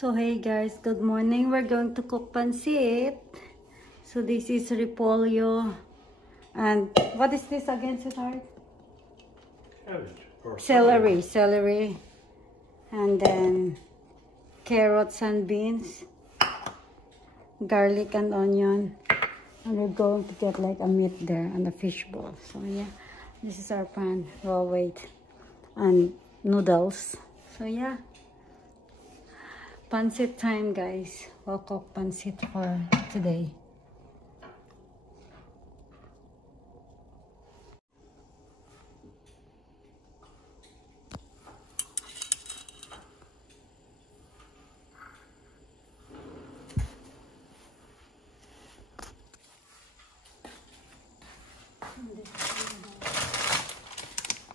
So hey guys, good morning. We're going to cook pancit. So this is repolyo. And what is this again, Cesar? Celery. And then carrots and beans. Garlic and onion. And we're going to get like a meat there and a fish bowl. So yeah, this is our pan, raw weight. And noodles. So yeah. Pancit time, guys. We'll cook pancit for today.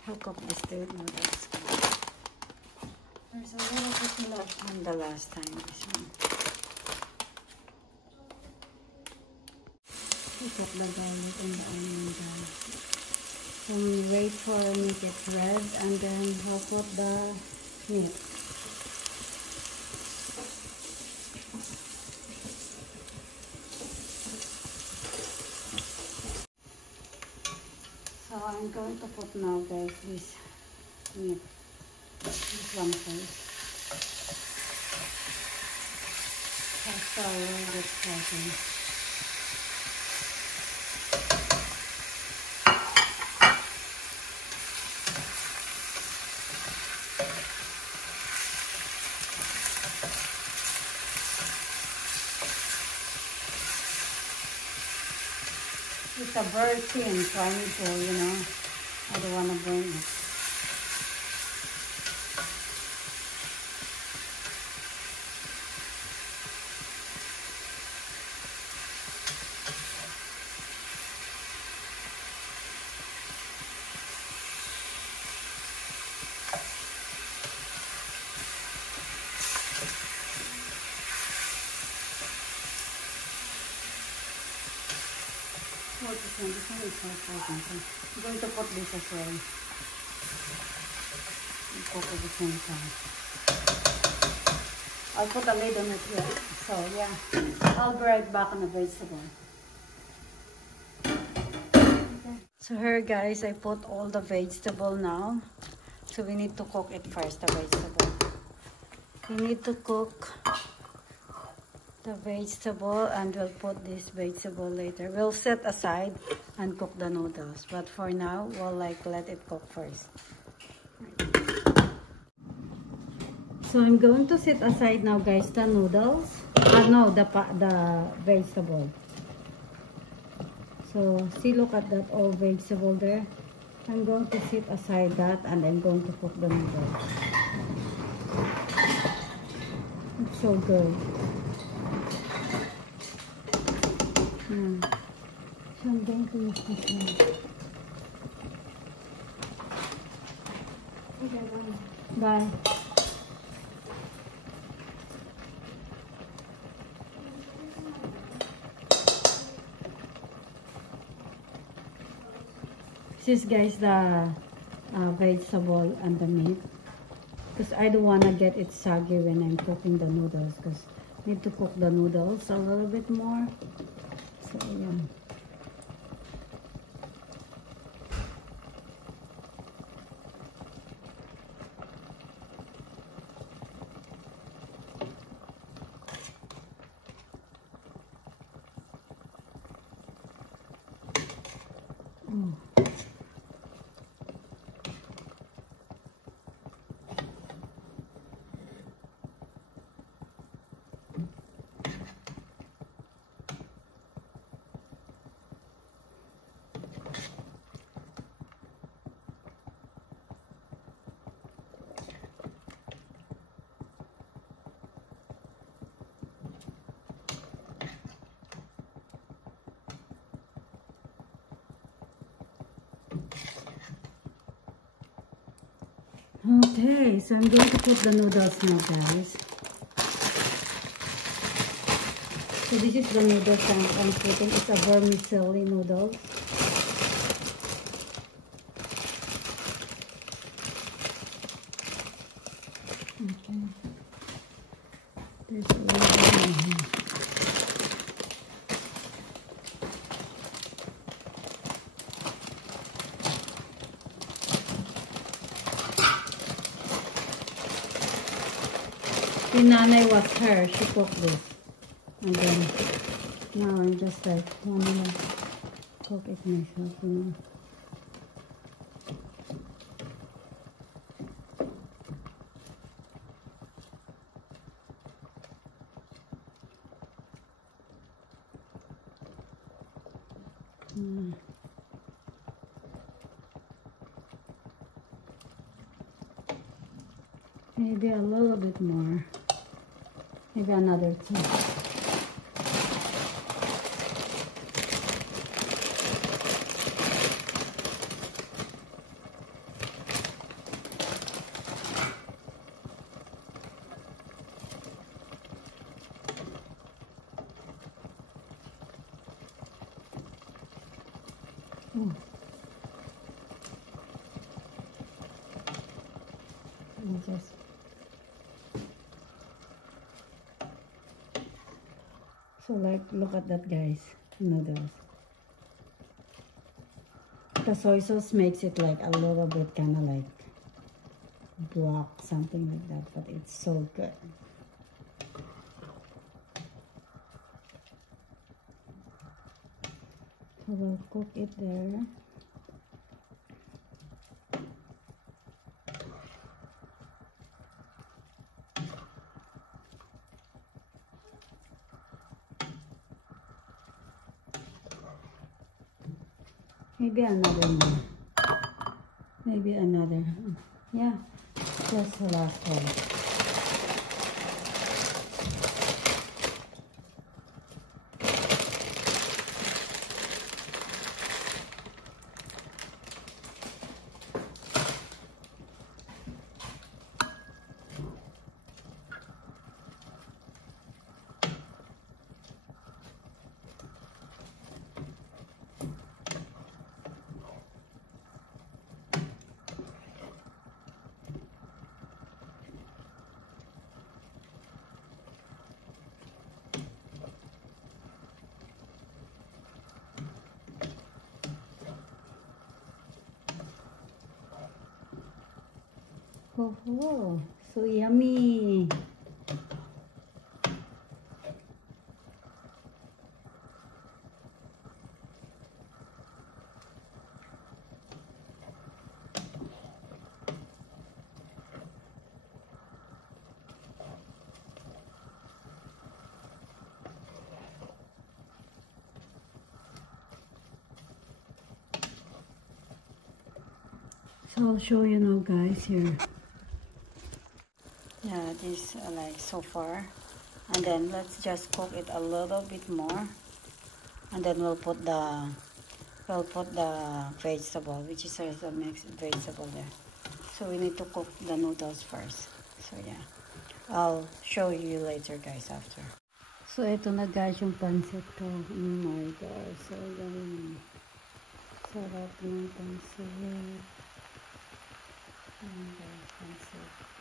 We'll cook this two noodles. There's a little bit left from the last time. This one. We put the garlic and the onion down. So we wait for it to get red, and then we'll put the meat. So I'm going to put now, guys, this meat. This one first. That's a little bit spicy. It's a very thin, so I need to, I don't want to burn it. This one is not frozen, so I'm going to put this as well. And cook at the same time. I'll put a lid on it here. So yeah, I'll be right back on the vegetable. Okay. So here guys, I put all the vegetable now. So we need to cook it first, the vegetable. We need to cook the vegetable, and we'll put this vegetable later. We'll set aside and cook the noodles, but for now we'll let it cook first. So I'm going to set aside now, guys, the noodles. No, the vegetable. So see, look at that, all vegetable there. I'm going to set aside that, and I'm going to cook the noodles. It's so good. So I'm going to use this one. Okay, bye. This is, guys, the vegetable and the meat. Because I don't want to get it soggy when I'm cooking the noodles. Because I need to cook the noodles a little bit more. So, yeah. Okay, so I'm going to put the noodles now, guys. So this is the noodles I'm putting. It's a vermicelli noodles. Okay. There's a little bit more here. The nanay was her. She cooked this. And then now I'm just like wanna cook it myself, you know. Maybe a little bit more. Maybe another 2. Oh. Just so like look at that, guys. Noodles. The soy sauce makes it like a little bit kind of like black, something like that, but it's so good. So we'll cook it there. Maybe another more. Maybe another. Yeah, that's the last one. Oh, so yummy. So I'll show you now, guys, here. Yeah, this like so far, and then let's just cook it a little bit more, and then we'll put the vegetable, which is the mixed vegetable there. So we need to cook the noodles first. So yeah, I'll show you later, guys, after. So ito na, guys, yung pancit ko. Oh my God, so yummy. Sarap ng pancit. Oh my God, pancit.